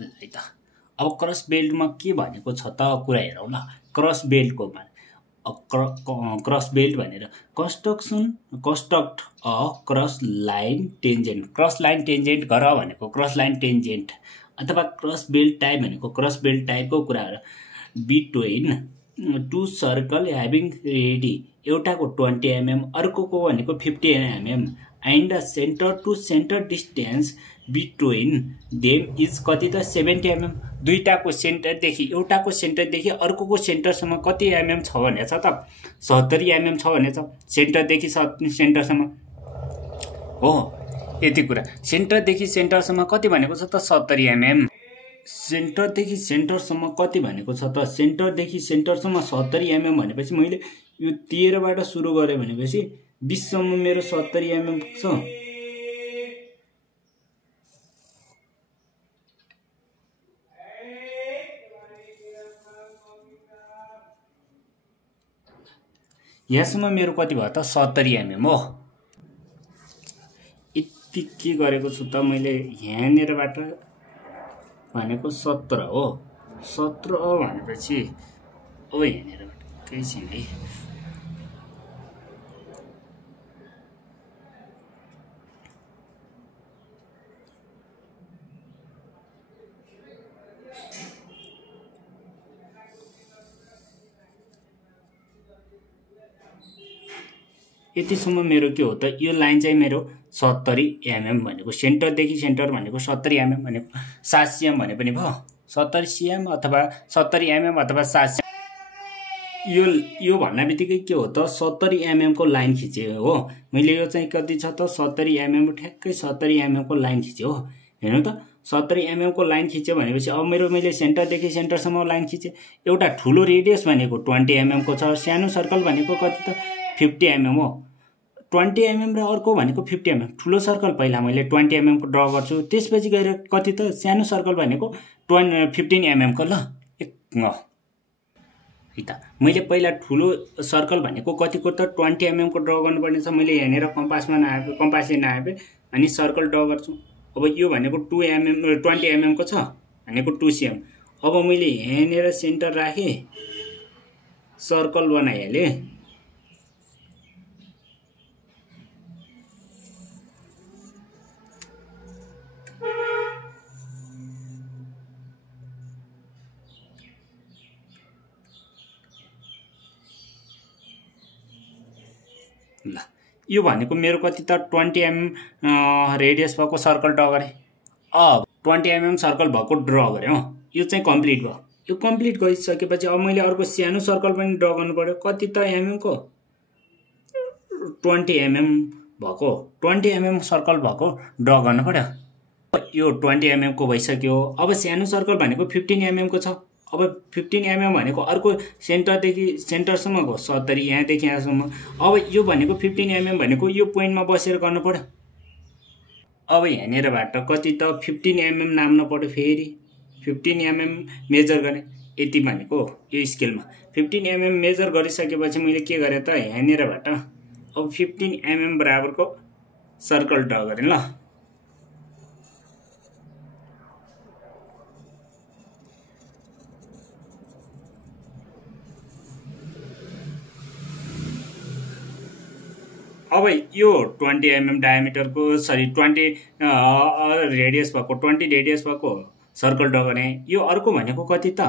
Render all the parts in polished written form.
है त। अब क्रस बेल्टमा के भनेको छ त कुरा हेरौँ ल। क्रस बेल्टको क्रस बेल्ट भनेर construct a cross line tangent, cross line tangent गर भनेको क्रस लाइन टेन्जेन्ट अथवा क्रस बेल्ट टाइप भनेको क्रस बेल्ट टाइपको कुराहरू between two circle having radii, एउटाको 20 mm अर्कोको भनेको 50 mm and centre to centre distance between them is कति त 70 mm। दुईटाको सेन्टरदेखि एउटाको सेन्टरदेखि अर्कोको सेन्टरसम्म कति mm छ भनेको छ त 70 mm छ भनेको छ सेन्टरदेखि सेन्टरसम्म हो। यति कुरा सेन्टरदेखि सेन्टरसम्म कति भनेको छ त 70 mm। सेन्टरदेखि सेन्टरसम्म कति भनेको छ त सेन्टरदेखि सेन्टरसम्म 70 mm भनेपछि मैले यो 13 बाट सुरु गरे भनेपछि 20 सम्म मेरो 70 mm छ। यहाँसम्म मेरो कति भयो त 70 mm हो। यति के गरेको छु त मैले यहाँनिरबाट भनेको 17 हो। 17 भनेपछि अब यहाँनिरबाट केही छैन है। यतिसम्म मेरो के हो त यो लाइन चाहिँ मेरो 70 mm भनेको सेन्टरदेखि सेन्टर भनेको 70 mm भनेको 7 cm भने पनि भयो 70 cm अथवा 70 mm अथवा 7 cm। यो भन्ने बित्तिकै के हो त 70 mm को लाइन खिचे हो मैले। यो चाहिँ कति छ त 70 mm ठ्याक्कै 70 mm को लाइन खिचे हो। हेर्नु त 70 mm को लाइन खिच्यो भनेपछि अब मेरो मैले सेन्टरदेखि सेन्टरसम्म लाइन खिचे। एउटा ठुलो रेडियस भनेको 20 mm को छ, सानो सर्कल भनेको कति त 50 mm हो। 20 mm र अर्को भनेको 50 mm। ठुलो सर्कल पहिला मैले 20 mm को ड्रा गर्छु, त्यसपछि गएर कति त सानो सर्कल भनेको 15 mm को ल है त। मैले पहिला ठुलो सर्कल भनेको कतिको त 20 mm को ड्रा गर्नुपर्ने छ। मैले यहाँनिर कम्पासमा नआए कम्पासले नआए अनि सर्कल ड्रा गर्छु। अब यो भनेको 20 mm को छ भनेको 2 cm। अब मैले यहाँनिर सेन्टर राखेँ, सर्कल बनाइहालेँ। ल यो भनेको मेरो कति त 20 mm रेडियस भएको सर्कल ड्रा गरेँ। अब 20 mm सर्कल भएको ड्रा गरेँ हो। यो चाहिँ कम्प्लिट भयो। यो कम्प्लिट गरिसकेपछि अब मैले अर्को सानो सर्कल पनि ड्रा गर्नु पर्यो। कति त mm को 20 mm भएको 20 mm सर्कल भएको ड्रा गर्नु पर्यो। यो 20 mm को भइसक्यो। अब सानो सर्कल भनेको 15 mm को छ। अब 15 mm भनेको अर्को सेन्टरदेखि सेन्टरसम्मको 70 यहाँदेखि यहाँसम्म। अब यो भनेको 15 mm भनेको यो पोइन्टमा बसेर गर्नु पर्यो। अब यहाँनिरबाट कति त 15 mm नाप्नु पर्यो। फेरि 15 mm मेजर गरेँ। यति भनेको यो स्केलमा 15 mm मेजर गरिसकेपछि मैले के गरेँ त यहाँनिरबाट अब 15 mm बराबरको सर्कल ड्रा गरेँ ल। अब यो 20 mm डायमिटरको 20 रेडियस भएको 20 रेडियस भएको सर्कल ड्रा गरेँ। यो अर्को भनेको कति त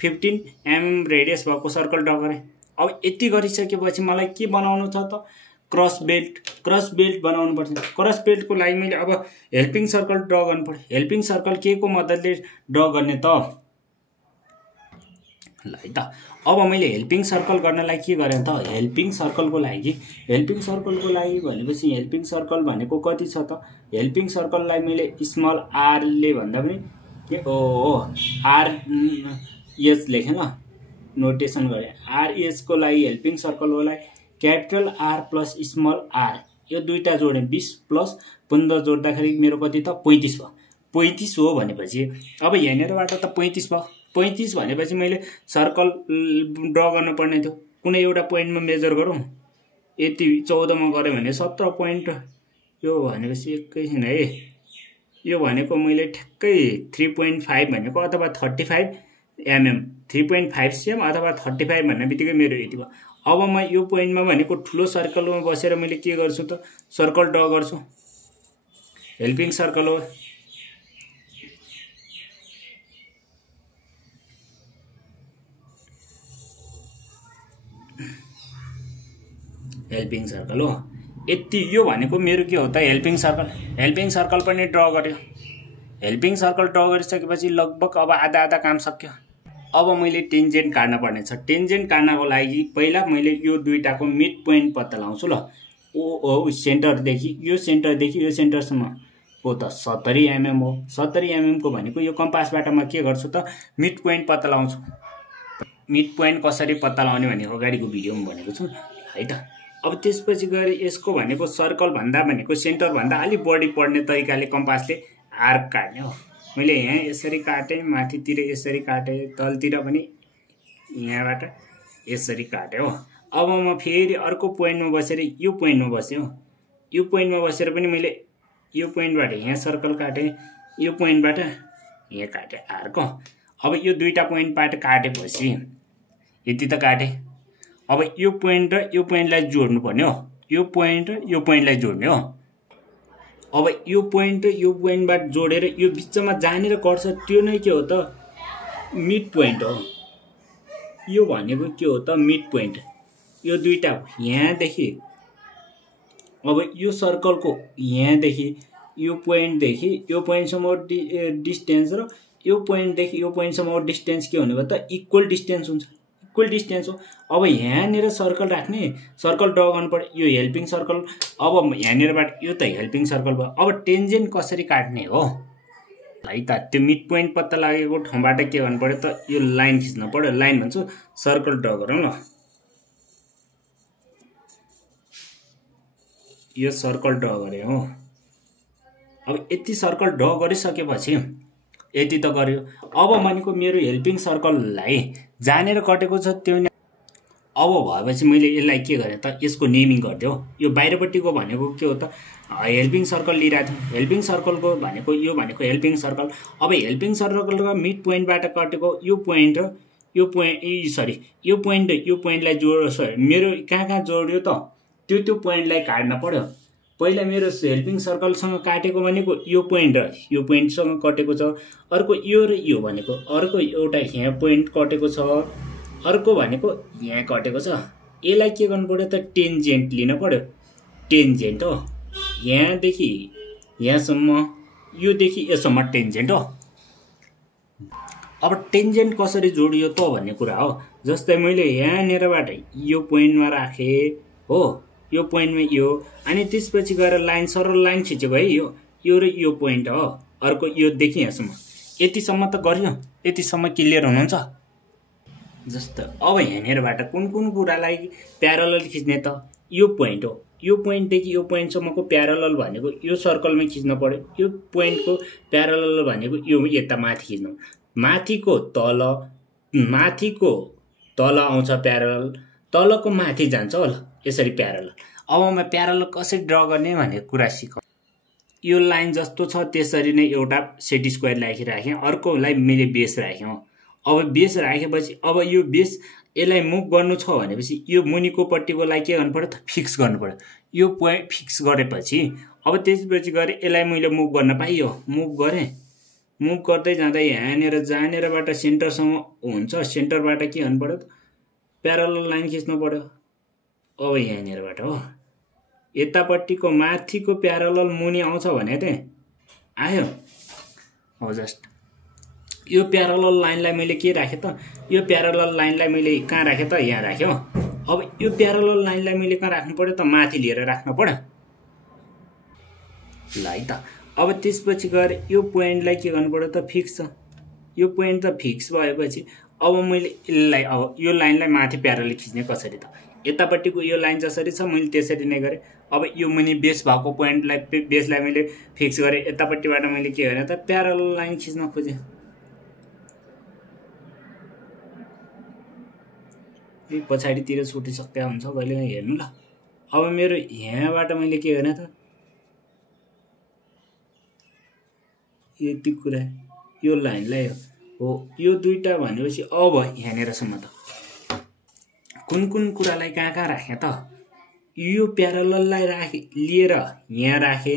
15 mm रेडियस भएको सर्कल ड्रा गरेँ। अब यति गरिसकेपछि मलाई के बनाउनु छ त क्रस बेल्ट बनाउनु पर्छ। क्रस बेल्टको लागि मैले अब हेल्पिङ सर्कल ड्रा गर्नु पर्यो। हेल्पिङ सर्कल के को मद्दतले ड्रा गर्ने त ल है त। अब मैले हेल्पिङ सर्कल गर्नलाई के गरेँ त हेल्पिङ सर्कलको लागि भनेपछि हेल्पिङ सर्कल भनेको कति छ त हेल्पिङ सर्कललाई मैले स्मल आर ले भन्दा पनि के आर एस लेखेँ ल, नोटेसन गरेँ। आर एस को लागि हेल्पिङ सर्कलको लागि capital R plus small R यो दुईटा जोडेँ 20 प्लस 15 जोड्दाखेरि मेरो कति त 35 भयो। 35 हो भनेपछि अब यहाँनिरबाट त 35 भयो। 35 भनेपछि मैले सर्कल ड्रा गर्नुपर्ने थियो। कुनै एउटा पोइन्टमा मेजर गरौँ। यति 14 मा गऱ्यो भने 17 पोइन्ट यो भनेपछि एकैछिन है यो भनेको मैले ठ्याक्कै 3.5 भनेको अथवा 35 mm 3.5 cm अथवा 35 भन्ने बित्तिकै मेरो यति भयो। अब म यो पोइन्टमा भनेको ठुलो सर्कलमा बसेर मैले के गर्छु त सर्कल ड्र गर्छु। हेल्पिङ सर्कल हो। हेल्पिङ सर्कल हो। यति यो भनेको मेरो के हो त हेल्पिङ सर्कल। हेल्पिङ सर्कल पनि ड्र गर्यो। हेल्पिङ सर्कल ड्र गरिसकेपछि लगभग अब आधा आधा काम सक्यो। अब मैले टेन्जेन्ट काट्न पर्ने छ। टेन्जेन्ट काट्नको लागि पहिला मैले यो दुईटाको मिड पोइन्ट पत्ता लगाउँछु ल। ओ सेन्टरदेखि यो सेन्टरसम्म हो त 70 mm हो। 70 mm को भनेको यो कम्पासबाट म के गर्छु त मिड पोइन्ट पत्ता लगाउँछु। मिड पोइन्ट कसरी पत्ता लगाउने भने अगाडिको भिडियोमा भनेको छु है त। अब त्यसपछि गएर यसको भनेको सर्कल भन्दा भनेको सेन्टर भन्दा अलि बढी पढ्ने तरिकाले कम्पासले आर्क काट्ने हो। मैले यहाँ यसरी काटेँ, माथितिर यसरी काटेँ, तलतिर पनि यहाँबाट यसरी काटेँ हो। अब म फेरि अर्को पोइन्टमा बसेर यो पोइन्टमा बसेँ हो। यो पोइन्टमा बसेर पनि मैले यो पोइन्टबाट यहाँ सर्कल काटेँ, यो पोइन्टबाट यहाँ काटेँ आर्क हो। अब यो दुईटा पोइन्टबाट काटेपछि यति त काटेँ। अब यो पोइन्ट र यो पोइन्टलाई जोड्नु पर्ने हो। यो पोइन्ट र यो पोइन्टलाई जोड्ने हो। अब यो पोइन्ट र यो पोइन्टबाट जोडेर यो बिचमा जहाँनिर कट्छ त्यो नै के हो त मिड पोइन्ट हो। यो भनेको के हो त मिड पोइन्ट। यो दुईटा यहाँदेखि अब यो सर्कलको यहाँदेखि यो पोइन्टदेखि यो पोइन्टसम्म डिस्टेन्स र यो पोइन्टदेखि यो पोइन्टसम्म डिस्टेन्स के हुने भयो त इक्वल डिस्टेन्स हुन्छ। इक्वल डिस्टेन्स हो। अब यहाँनिर सर्कल राख्ने, सर्कल ड्र गर्नु पर्यो। यो हेल्पिङ सर्कल। अब यहाँनिरबाट यो त हेल्पिङ सर्कल भयो। अब टेन्जेन्ट कसरी काट्ने हो है त। त्यो मिड पोइन्ट पत्ता लागेको ठाउँबाट के गर्नु पर्यो त यो लाइन खिच्नु पर्यो। लाइन भन्छु, सर्कल ड्र गरौँ ल। यो सर्कल ड्र गरेँ हो। अब यति सर्कल ड्र गरिसकेपछि यति त गर्यो। अब भनेको मेरो हेल्पिङ सर्कललाई जानेर कटेको छ त्यो अब भएपछि मैले यसलाई के गरेँ त यसको नेमिङ गरिदियो। यो बाहिरपट्टिको भनेको के हो त हेल्पिङ सर्कल लिइरहेको थियो। हेल्पिङ सर्कलको भनेको यो भनेको हेल्पिङ सर्कल। अब हेल्पिङ सर्कलको मिड पोइन्टबाट कटेको यो पोइन्ट र यो पोइन्ट यो पोइन्टलाई मेरो कहाँ जोड्यो त त्यो पोइन्टलाई काट्न पर्यो। पहिला मेरो हेल्पिङ सर्कलसँग काटेको भनेको यो पोइन्ट र यो पोइन्टसँग कटेको छ। अर्को यो र यो भनेको अर्को एउटा यहाँ पोइन्ट कटेको छ, अर्को भनेको यहाँ कटेको छ। यसलाई के गर्नु पर्यो त टेन्जेन्ट लिन पर्यो। टेन्जेन्ट हो। यहाँदेखि यहाँसम्म, योदेखि यसम्म टेन्जेन्ट हो। अब टेन्जेन्ट कसरी जोडियो त भन्ने कुरा हो। जस्तै मैले यहाँनिरबाट यो पोइन्टमा राखेँ हो, यो पोइन्टमा यो, अनि त्यसपछि गएर लाइन सरल लाइन खिचेको है। यो र यो पोइन्ट हो। अर्को योदेखि यहाँसम्म यतिसम्म त गर्यो। यतिसम्म क्लियर हुनुहुन्छ। जस्तो अब यहाँनिरबाट कुन कुरालाई प्यारलल खिच्ने त यो पोइन्ट हो। यो पोइन्टदेखि यो पोइन्टसम्मको प्यारलल भनेको यो सर्कलमै खिच्न पर्यो। यो पोइन्टको प्यारलल भनेको यो यता माथि खिच्नु। माथिको तल आउँछ प्यारलल, तलको माथि जान्छ होला यसरी प्यारलल। अब म प्यारलल कसरी ड्र गर्ने भन्ने कुरा सिकाउँ। यो लाइन जस्तो छ त्यसरी नै एउटा सेट स्क्वायर राखेँ। अर्कोलाई मैले बेस राखेँ। अब बेस राखेपछि अब यो बेस यसलाई मुभ गर्नु छ भनेपछि यो मुनिको पट्टिकोलाई के गर्नु पर्यो त फिक्स गर्नु पर्यो। यो पोइन्ट फिक्स गरेपछि अब त्यसपछि गएर यसलाई मैले मुभ गर्न पाइयो। मुभ गरेँ। मुभ गर्दै जाँदा जहाँनिरबाट सेन्टरसम्म हुन्छ, सेन्टरबाट के गर्नु पर्यो त प्यारलल लाइन खिच्नु पर्यो। अब यहाँनिरबाट हो यतापट्टिको माथिको प्यारलल मुनि आउँछ भने चाहिँ आयो। अब जस्ट यो प्यारलल लाइनलाई मैले के राखेँ त यो प्यारलल लाइनलाई मैले कहाँ राखेँ त यहाँ राखेँ हो। अब यो प्यारलल लाइनलाई मैले कहाँ राख्नु पर्यो त माथि लिएर राख्नु पर्यो ल है त। अब त्यसपछि गएर यो पोइन्टलाई के गर्नु पर्यो त फिक्स छ। यो पोइन्ट त फिक्स भएपछि अब मैले यसलाई अब यो लाइनलाई माथि प्यारलल खिच्ने कसरी त यतापट्टिको यो लाइन जसरी छ मैले त्यसरी नै गरेँ। अब यो मुनि बेस भएको पोइन्टलाई बेसलाई मैले फिक्स गरेँ। यतापट्टिबाट मैले के गरेँ त प्यारलल लाइन खिच्न खोजेँ। पछाडितिर छुटिसक्दा हुन्छ कहिले हेर्नु ल। अब मेरो यहाँबाट मैले के गरेँ त यति कुरा यो लाइनलाई हो यो दुईटा भनेपछि अब यहाँनिरसम्म त कुन कुरालाई कहाँ राखे त यो प्यारलललाई लिएर यहाँ राखे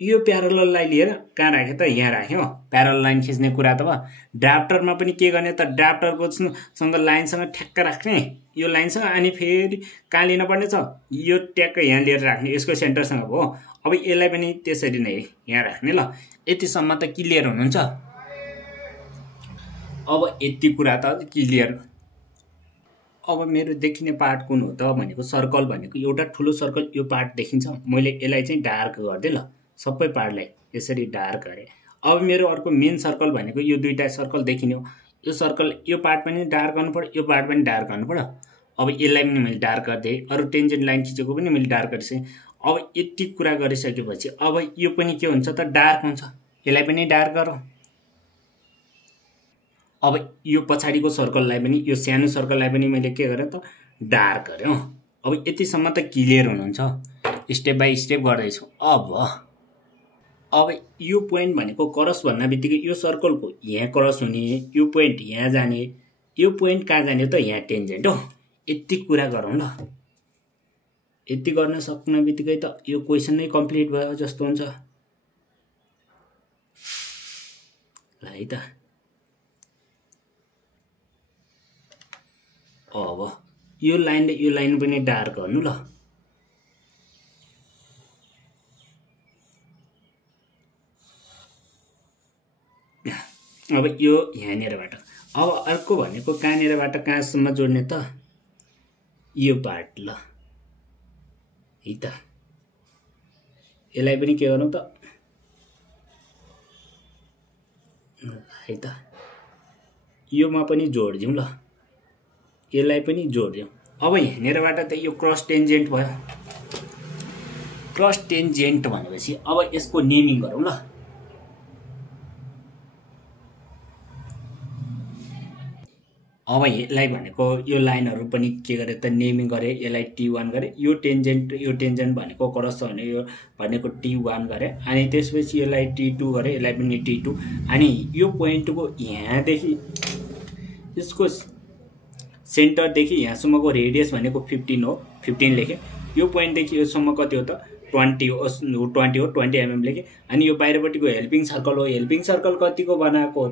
यो प्यारलललाई लिएर कहाँ राखे त यहाँ राख्यो प्यारलल लाइन खिच्ने कुरा त भयो ड्राफ्टरमा पनि के गर्ने त ड्राफ्टरको सँग लाइनसँग ठ्याक्क राख्ने यो लाइनसँग अनि फेरि कहाँ लिन पर्ने छ यो ट्याक्क यहाँ लिएर राख्ने यसको सेन्टरसँग हो अब यसलाई पनि त्यसरी नै यहाँ राख्ने ल यतिसम्म त क्लियर हुनुहुन्छ अब यति कुरा त क्लियर अब मेरो देखिने पार्ट कुन हो त भनेको सर्कल भनेको एउटा ठुलो सर्कल यो पार्ट देखिन्छ मैले यसलाई चाहिँ डार्क गर्दै ल सबै पार्टलाई यसरी डार्क गरे अब मेरो अर्को मेन सर्कल भनेको यो दुईटा सर्कल देखिने हो यो सर्कल यो पार्ट पनि डार्क गर्नु पर्यो यो पार्ट पनि डार्क गर्नु पर्यो अब यसलाई पनि मैले डार्क गर्दै अरु टेन्जेन्ट लाइन खिचेको पनि मैले डार्क गरिसकेँ अब यति कुरा गरिसकेपछि अब यो पनि के हुन्छ त डार्क हुन्छ यसलाई पनि डार्क गरौँ अब यो पछाडीको सर्कललाई पनि यो सानो सर्कललाई पनि मैले के गरेँ त डार्क गरेँ अब यतिसम्म त क्लियर हुनुहुन्छ स्टेप बाइ स्टेप गर्दैछु अब यो पोइन्ट भनेको क्रस भन्ने बित्तिकै यो सर्कलको यहाँ क्रस हुने यो पोइन्ट यहाँ जाने यो पोइन्ट कहाँ जाने त यहाँ टेन्जेन्ट हो यति कुरा गरौँ ल यति गर्न सक्ने बित्तिकै त यो क्वेसन नै कम्प्लिट भयो जस्तो हुन्छ ल है त अब यो लाइन पनि डार्क गर्नु ल अब यो यहाँनिरबाट अब अर्को भनेको कहाँनिरबाट कहाँसम्म जोड्ने त यो पार्ट ल है त यसलाई पनि के गर्नु त है त योमा पनि जोड्दिउँ ल यसलाई पनि जोड्दिउँ अब यहाँनिरबाट त यो क्रस टेन्जेन्ट भयो क्रस टेन्जेन्ट भनेपछि अब यसको नेमिङ गरौँ ल अब यसलाई भनेको यो लाइनहरु पनि के गरे त नेमिङ गरे यसलाई T1 गरे यो टेन्जेन्ट भनेको क्रस भने यो भनेको T1 गरे अनि त्यसपछि यसलाई T2 गरे यसलाई पनि T2 अनि यो पोइन्टको यहाँ देखि यसको सेन्टर देखि यहाँसम्मको रेडियस भनेको 15 हो 15 लेखे यो पोइन्ट देखि योसम्म कति हो त 20 हो 20 mm लेखे अनि यो बाहिरपट्टिको हेल्पिङ सर्कल हो हेल्पिङ सर्कल कतिको बनाएको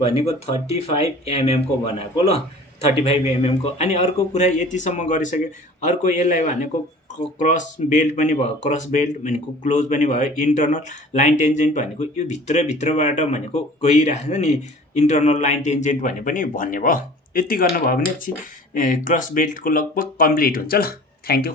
भनेको 35 mm को बनाएको ल 35 mm को अनि अर्को कुरा यतिसम्म गरिसके अर्को यसलाई भनेको क्रस बेल्ट पनि भयो क्रस बेल्ट भनेको क्लोज पनि भयो इन्टरनल लाइन टेन्जेन्ट भनेको यो भित्रबाट भनेको गइराख्छ नि इन्टरनल लाइन टेन्जेन्ट भने पनि भन्ने भयो यति गर्न भयो भने क्रस बेल्टको लगभग कम्प्लिट हुन्छ ल थ्यांक यू